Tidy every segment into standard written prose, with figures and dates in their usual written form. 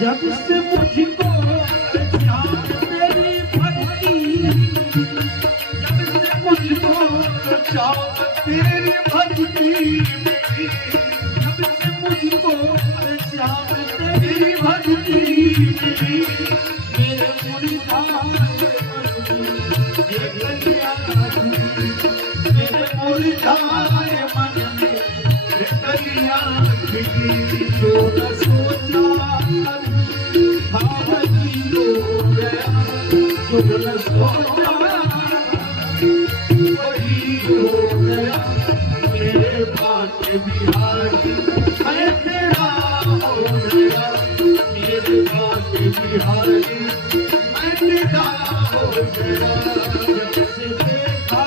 जब से मुझको चाह तेरी भक्ति, जब से मुझको चाह तेरी भक्ति मिली, जब से मुझको चाह तेरी भक्ति मिली, मेरे मुरझाए ये कलियां, मेरे मुरझाए मन में ये कलियां खिली। जो न सोचा भावती हो गया, जो न सोचा वही हो गया। मेरे भाग्य बिहारी मैं तेरा हो गया, मेरे भाग्य बिहारी मैं तेरा हो गया। जब से देखा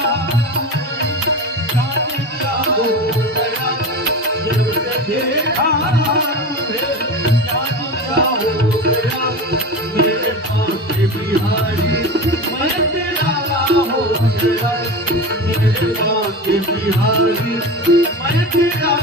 जाने क्या हो गया, जब से देखा बिहारी मैं तेरा हो गया, मेरे भाग्य बिहारी मैं तेरा